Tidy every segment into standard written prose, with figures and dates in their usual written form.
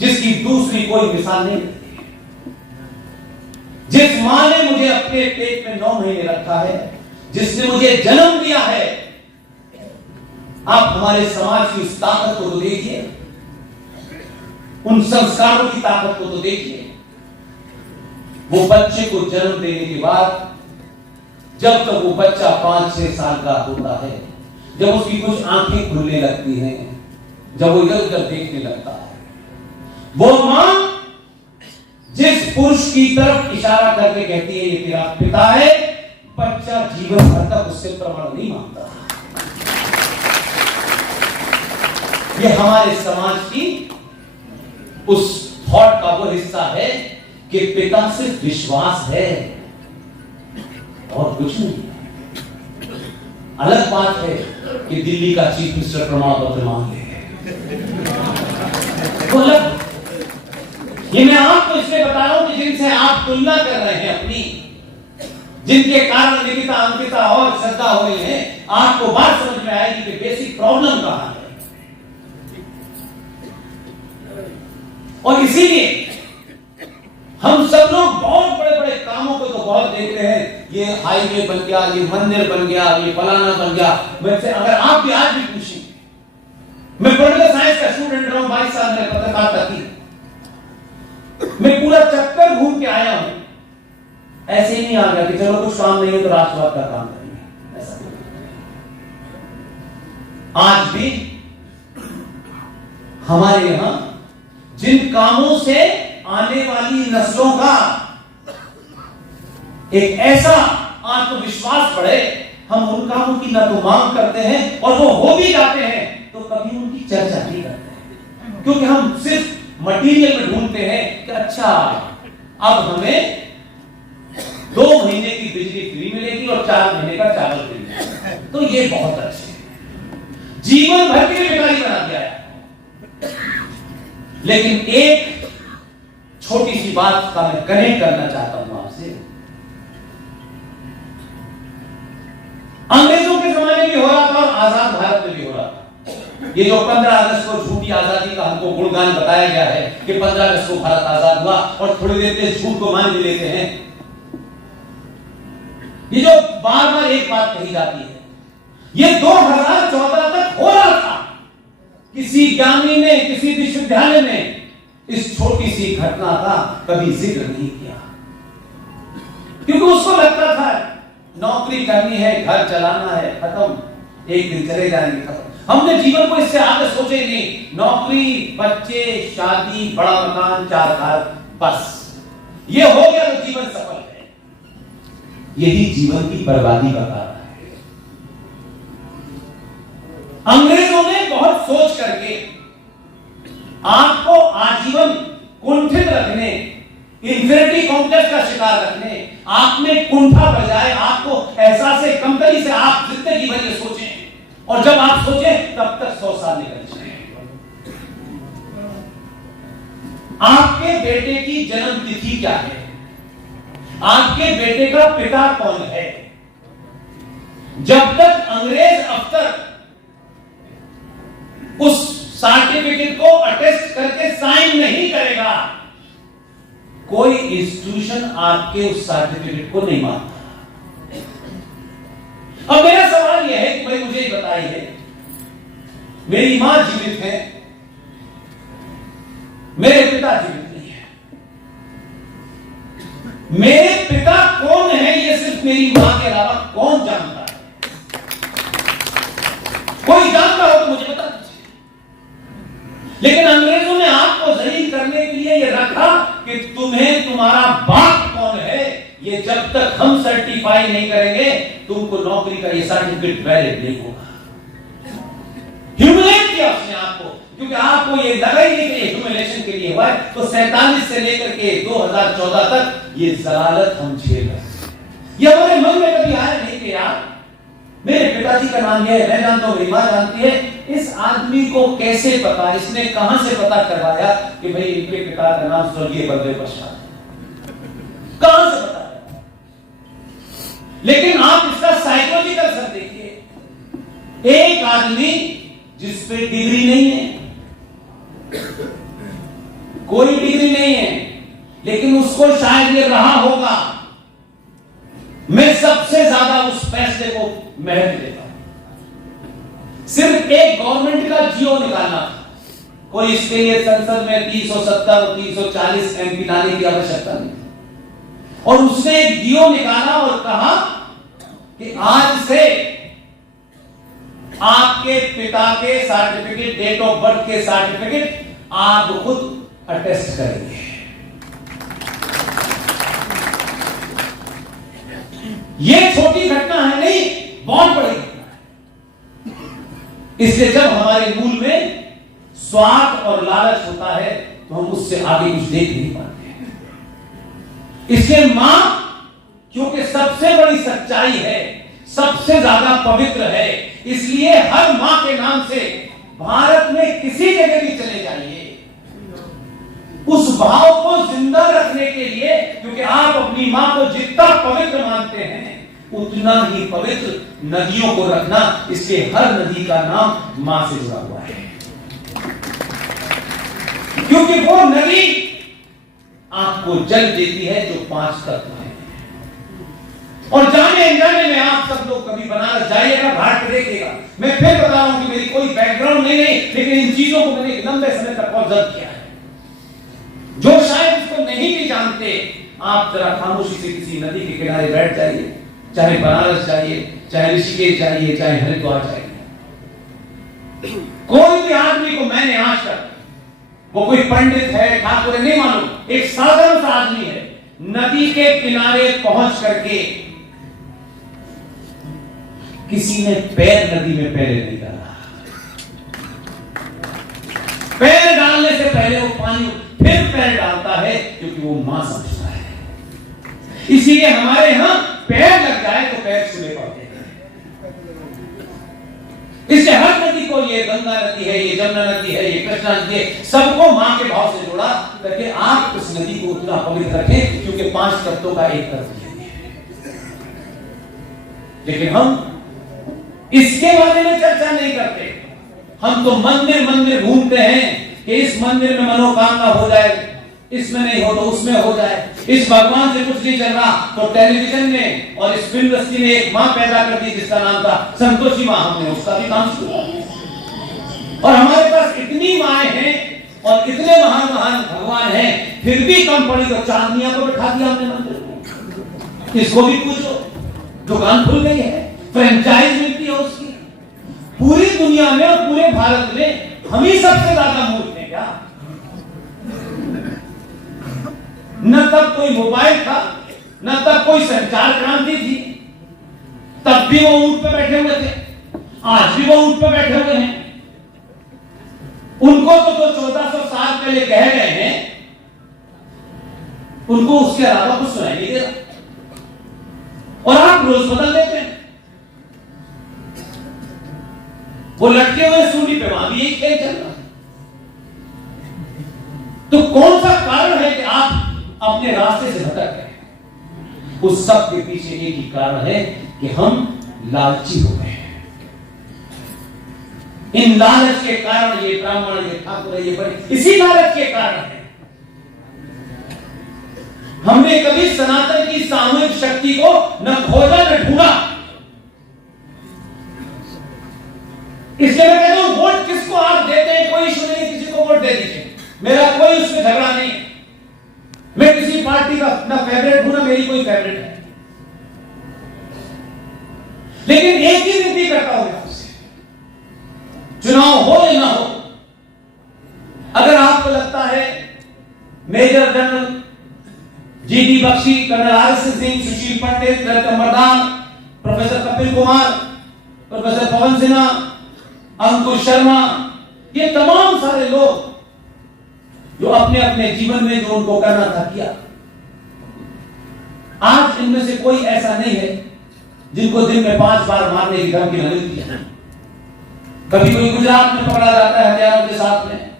जिसकी दूसरी कोई मिसाल नहीं। जिस मां ने मुझे अपने पेट में 9 महीने रखा है, जिसने मुझे जन्म दिया है, आप हमारे समाज की उस ताकत को तो देखिए, उन संस्कारों की ताकत को तो देखिए। वो बच्चे को जन्म देने के बाद जब तक वो बच्चा 5-6 साल का होता है, जब उसकी कुछ आंखें खुलने लगती हैं, जब वो इधर उधर देखने लगता है, वो मां जिस पुरुष की तरफ इशारा करके कहती है ये तेरा पिता है, बच्चा जीवन भर तक उससे प्रमाण नहीं मांगता। ये हमारे समाज की उस थॉट का वो हिस्सा है कि पिता सिर्फ विश्वास है और कुछ नहीं। अलग बात है कि दिल्ली का चीफ मिनिस्टर प्रमाण पत्र मांग ले, वो अलग। ये मैं आपको इसलिए बता रहा हूं कि जिनसे आप तुलना कर रहे हैं अपनी, जिनके कारण निकिता अंकिता और श्रद्धा हो रही है, आपको बात समझ में आएगी कि बेसिक प्रॉब्लम कहां है। और इसीलिए हम सब लोग बहुत बड़े बड़े कामों को तो बहुत देखते हैं, ये हाईवे बन गया, ये मंदिर बन गया, ये फलाना बन गया। वैसे अगर आप भी आज भी पूछें, मैं पॉलिटिकल साइंस का स्टूडेंट रहा हूं, 22 साल में पत्रकारिता की, मैं पूरा चक्कर घूम के आया हूं। ऐसे ही नहीं आ गया कि चलो कुछ काम नहीं है तो राष्ट्रवाद का काम करेंगे, ऐसा नहीं। आज भी हमारे यहां जिन कामों से आने वाली नस्लों का एक ऐसा आत्मविश्वास बढ़े, हम उन कामों की ना तो मांग करते हैं, और वो हो भी जाते हैं तो कभी उनकी चर्चा नहीं करते हैं, क्योंकि हम सिर्फ मटीरियल में ढूंढते हैं कि अच्छा अब हमें 2 महीने की बिजली फ्री मिलेगी और 4 महीने का चावल फ्री मिलेगा, तो ये बहुत अच्छे है, जीवन भर के लिए बेकारी बना दिया है। लेकिन एक छोटी सी बात का मैं कनेक्ट करना चाहता हूं आपसे। अंग्रेजों के जमाने में हो रहा था और आजाद भारत में भी हो रहा था। ये जो 15 अगस्त को झूठी आजादी का हमको गुणगान बताया गया है कि 15 अगस्त को भारत आजाद हुआ, और थोड़ी देर के झूठ को मान भी लेते हैं। ये जो बार बार एक बात कही जाती है, ये 2014 तक हो रहा था। किसी ज्ञानी ने, किसी विश्वविद्यालय ने इस छोटी सी घटना का कभी जिक्र नहीं किया, क्योंकि उसको लगता था नौकरी करनी है, घर चलाना है, खत्म, एक दिन चले जाएंगे, खत्म। हमने जीवन को इससे आगे सोचे नहीं, नौकरी, बच्चे, शादी, बड़ा मकान, 4 कार, बस ये हो गया तो जीवन सफल है। यही जीवन की बर्बादी का कारण है। अंग्रेजों ने बहुत सोच करके आपको आजीवन कुंठित रखने, इंफिनिटी कॉम्प्लेक्स का शिकार रखने, आप में कुंठा बजाए, आपको एहसास कमतरी से आप जिंदगी भर ये सोचें, और जब आप सोचें तब तक 100 साल निकल जाए। आपके बेटे की जन्म तिथि क्या है? आपके बेटे का पिता कौन है? जब तक अंग्रेज अफसर उस सर्टिफिकेट को अटेस्ट करके साइन नहीं करेगा, कोई इंस्टीट्यूशन आपके उस सर्टिफिकेट को नहीं मानता। अब मेरा सवाल यह है कि भाई मुझे बताइए, मेरी मां जीवित है, मेरे पिता जीवित नहीं है, मेरे पिता कौन है ये सिर्फ मेरी मां के अलावा कौन जानता है? कोई जानता हो तो मुझे बता दीजिए। लेकिन अंग्रेजों ने आपको जलील करने के लिए ये रखा कि तुम्हें तुम्हारा बाप कौन है ये जब तक हम सर्टिफाई नहीं करेंगे, तुमको नौकरी का ये सर्टिफिकेट वैलिड नहीं होगा। ह्यूमिलेट किया उसने आपको, क्योंकि आपको ये लगा ही नहीं कि ह्यूमिलेशन के लिए हुआ है। तो 47 से लेकर के 2014 तक ये जलालत हम झेल रहे हैं। ये हमारे मन में कभी आया नहीं कि यार मेरे पिताजी का नाम यह है, मैं जानता हूं, मेरी मां जानती है, इस आदमी को कैसे पता, इसने कहां से पता करवाया कि भाई इनके पिता का नाम स्वर्गीय बलदेव प्रसाद, कहां से पता? लेकिन आप इसका साइकोलॉजिकल असर देखिए। एक आदमी जिस पे डिग्री नहीं है, कोई डिग्री नहीं है, लेकिन उसको शायद ये रहा होगा, मैं सबसे ज्यादा उस फैसले को महत्व देता हूं। सिर्फ एक गवर्नमेंट का जियो निकालना था, कोई इसके लिए संसद में 370 340 एमपी लाने की आवश्यकता नहीं, और उसने एक जियो निकाला और कहा कि आज से आपके पिता के सर्टिफिकेट, डेट ऑफ बर्थ के सर्टिफिकेट आप खुद अटेस्ट करेंगे। यह छोटी घटना है नहीं, बहुत बड़ी घटना है। इसलिए जब हमारे मूल में स्वार्थ और लालच होता है तो हम उससे आगे कुछ देख नहीं पाते हैं। इसलिए मां क्योंकि सबसे बड़ी सच्चाई है, सबसे ज्यादा पवित्र है, इसलिए हर मां के नाम से भारत में किसी जगह भी चले जाइए, उस भाव को जिंदा रखने के लिए, क्योंकि आप अपनी मां को जितना पवित्र मानते हैं उतना ही पवित्र नदियों को रखना, इसलिए हर नदी का नाम मां से जुड़ा हुआ है, क्योंकि वो नदी आपको जल देती है जो 5 तत्व है। और जाने अनजाने में आप सब लोग कभी बनारस जाइएगा, घाट पे देखिएगा, मैं फिर बता रहा हूं कि मेरी कोई बैकग्राउंड नहीं, लेकिन इन चीजों को मैंने लंबे समय तक ऑब्जर्व किया है। जो शायद इसको नहीं भी जानते, आप जरा खामोशी से किसी नदी के किनारे बैठ जाइए, चाहे बनारस जाइए, चाहे ऋषिकेश जाइए, चाहे हरिद्वार जाइए, कोई भी आदमी को मैंने आज तक, वो कोई पंडित है, ठाकुर है, नहीं मालूम, एक साधारण सा आदमी है, नदी के किनारे पहुंच करके किसी ने पैर नदी में पहले नहीं डाला। पैर डालने से पहले वो पानी फिर पैर डालता है, क्योंकि वो मां समझता है। इसीलिए हमारे यहां पैर लग जाए तो पैर छूने पड़ते हैं। इसलिए हर नदी को, ये गंगा नदी है, ये जमुना नदी है, ये कृष्णा नदी है, सबको मां के भाव से जोड़ा, ताकि आप उस नदी को उतना पवित्र रखें, क्योंकि 5 तत्वों का एक तत्व है। लेकिन हम इसके बारे में चर्चा नहीं करते। हम तो मंदिर मंदिर घूमते हैं कि इस मंदिर में मनोकामना हो जाए, इसमें नहीं हो तो उसमें हो जाए, इस भगवान से कुछ नहीं चल रहा तो टेलीविजन में और इस फिल्म इंडस्ट्री ने एक मां पैदा कर दी जिसका नाम था संतोषी मां, हमने उसका भी काम शुरू किया। और हमारे पास इतनी माएं हैं और इतने महान महान भगवान हैं, फिर भी कम पड़ी तो चांदनिया को बिठा दिया हमने मंदिर में। इसको भी पूछो, दुकान खुल गई है, फ्रेंचाइज मिलती है उसकी। पूरी दुनिया में और पूरे भारत में हम ही सबसे ज्यादा मूर्ख हैं क्या? न तब कोई मोबाइल था, न तब कोई संचार क्रांति थी, तब भी वो ऊंट पे बैठे हुए थे, आज भी वो ऊंट पे बैठे हुए हैं। उनको तो जो 1400 साल पहले कह गए हैं, उनको उसके अलावा कुछ सुनाई नहीं दे रहा, और आप रोज बदल देते हैं। वो लटके हुए सूली पे वहां भी एक खेल चल रहा है। तो कौन सा कारण है कि आप अपने रास्ते से भटक गए? उस सब के पीछे एक ही कारण है कि हम लालची हो गए हैं। इन लालच के कारण ये ब्राह्मण, ये ठाकुर, ये बड़े, इसी लालच के कारण है। हमने कभी सनातन की सामूहिक शक्ति को न खोजा न ढूंढा। इसलिए मैं कहता हूं, वोट किसको आप देते हैं कोई इशू नहीं, किसी को वोट दे दीजिए, मेरा कोई उसमें झगड़ा नहीं है। मैं किसी पार्टी का ना फेवरेट हूं ना मेरी कोई फेवरेट है, लेकिन एक ही विनती करता हूं आपसे, चुनाव हो या ना हो, अगर आपको लगता है major general GD Bakshi, colonel RS Singh, Sushil Pandit, Narottam Pradhan, professor Kapil Kumar, professor Pawan Sinha, Ankush Sharma, ये तमाम सारे लोग जो अपने अपने जीवन में जो उनको करना था किया, आज इनमें से कोई ऐसा नहीं है जिनको दिन में 5 बार मारने की धमकी न मिलती है। कभी कोई गुजरात में पकड़ा जाता है हथियारों के साथ में,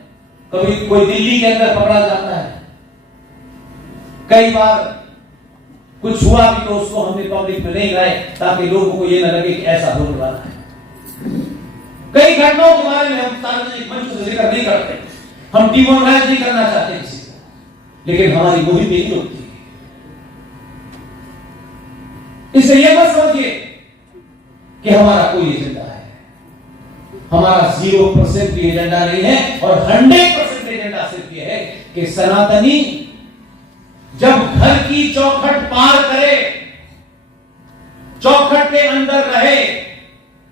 कभी कोई दिल्ली के अंदर पकड़ा जाता है, कई बार कुछ हुआ भी तो उसको हमने पब्लिक में नहीं लाए ताकि लोगों को यह न लगे कि ऐसा होने वाला है। कई घटनाओं के बारे में हम सार्वजनिक मंच से जिक्र नहीं करते, हम डिमोरलाइज नहीं करना चाहते किसी। लेकिन हमारी मुहिम नहीं रुकती। इसलिए यह मत समझिए कि हमारा कोई एजेंडा है। हमारा 0% भी एजेंडा नहीं है, और 100% एजेंडा सिर्फ यह है कि सनातनी जब घर की चौखट पार करे, चौखट के अंदर रहे,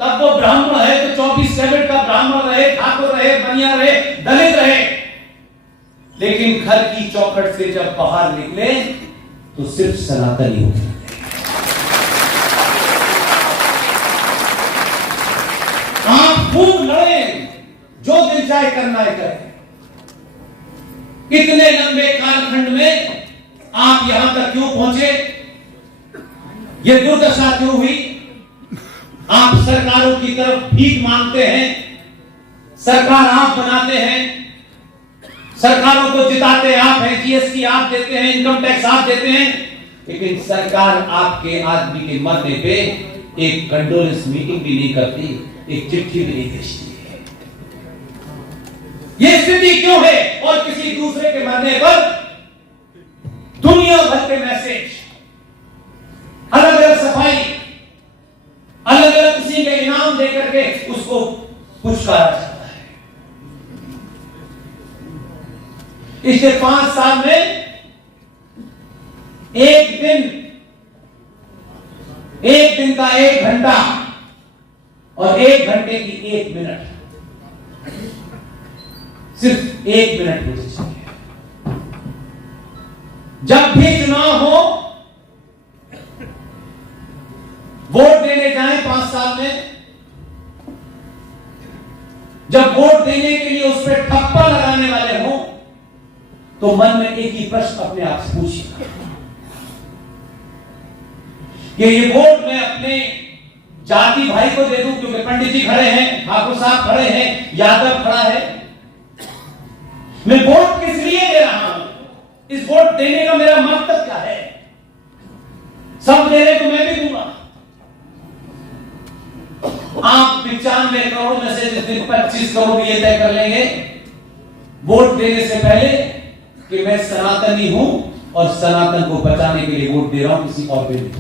तब वो ब्राह्मण है तो 24 कैरेट का ब्राह्मण रहे, ठाकुर रहे, बनिया रहे, दलित रहे, लेकिन घर की चौखट से जब बाहर निकले तो सिर्फ सनातनी हो। आप खूब लड़े, जो दिल चाहे करना है करें। कितने लंबे कालखंड में आप यहां तक क्यों पहुंचे, ये दुर्दशा क्यों हुई? आप सरकारों की तरफ भीख मांगते हैं, सरकार आप बनाते हैं, सरकारों को जिताते आप हैं, जीएसटी आप देते हैं, इनकम टैक्स आप देते हैं, लेकिन सरकार आपके आदमी के मरने पे एक कंडोलेंस मीटिंग भी नहीं करती, एक चिट्ठी भी नहीं भेजती है। यह स्थिति क्यों है? और किसी दूसरे के मरने पर दुनिया भर के मैसेज, अलग अलग सफाई, अलग अलग किसी के इनाम देकर के उसको पुचकारा जाता है। पिछले 5 साल में एक दिन का 1 घंटा और 1 घंटे की 1 मिनट, सिर्फ 1 मिनट मुझे चाहिए। जब भी चुनाव हो, वोट देने जाएं 5 साल में, जब वोट देने के लिए उस पर ठप्पा लगाने वाले हो, तो मन में एक ही प्रश्न अपने आप से पूछिए कि ये वोट मैं अपने जाति भाई को दे दूं क्योंकि पंडित जी खड़े हैं, ठाकुर साहब खड़े हैं, यादव खड़ा है, मैं वोट किस लिए दे रहा हूं? इस वोट देने का मेरा मकसद क्या है? सब दे रहे तो मैं भी दूंगा। आप 95 करोड़ में से जिस दिन 25 करोड़ ये तय कर लेंगे वोट देने से पहले कि मैं सनातनी हूं और सनातन को बचाने के लिए वोट दे रहा हूं, किसी और पे नहीं।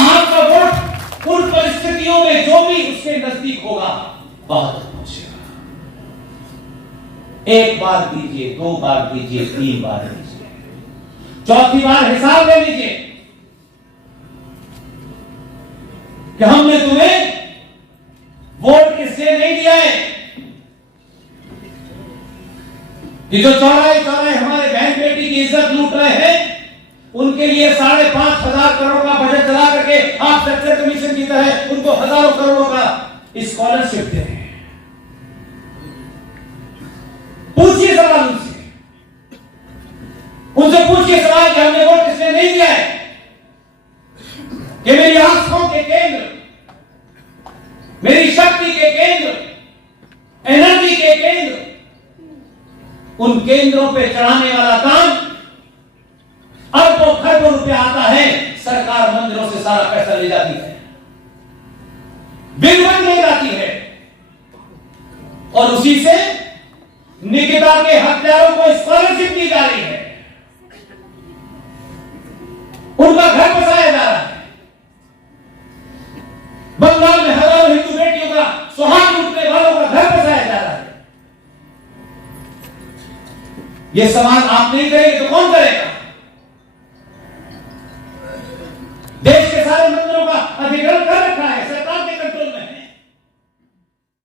आपका वोट उन परिस्थितियों में जो भी उसके नजदीक होगा वहां तक पहुंचेगा। 1 बार दीजिए, 2 बार दीजिए, 3 बार दीजिए, 4थी बार हिसाब ले लीजिए कि हमने तुम्हें वोट किससे नहीं दिया है कि जो चौराहे चौराहे हमारे बहन बेटी की इज्जत लूट रहे हैं, उनके लिए 5,500 करोड़ का बजट चला करके आप सेक्टर कमीशन की तरह उनको हजारों करोड़ों का स्कॉलरशिप दे रहे हैं। पूछिए सवाल उनसे पूछिए सवाल कि हमने वोट किसने नहीं दिया है कि मेरी आंखों के केंद्र, मेरी शक्ति के केंद्र, एनर्जी के केंद्र, उन केंद्रों पे चढ़ाने वाला काम अरबों खरबों रुपया आता है, सरकार मंदिरों से सारा पैसा ले जाती है, बिगबन ले जाती है, और उसी से निकिता के हत्यारों को स्कॉलरशिप दी जा रही है, उनका घर बसाया जा रहा है। बंगाल में हजारों हिंदू बेटियों का सुहाग लूटने वालों का घर बसाया जा रहा है। यह सवाल आप नहीं करेंगे तो कौन करेगा?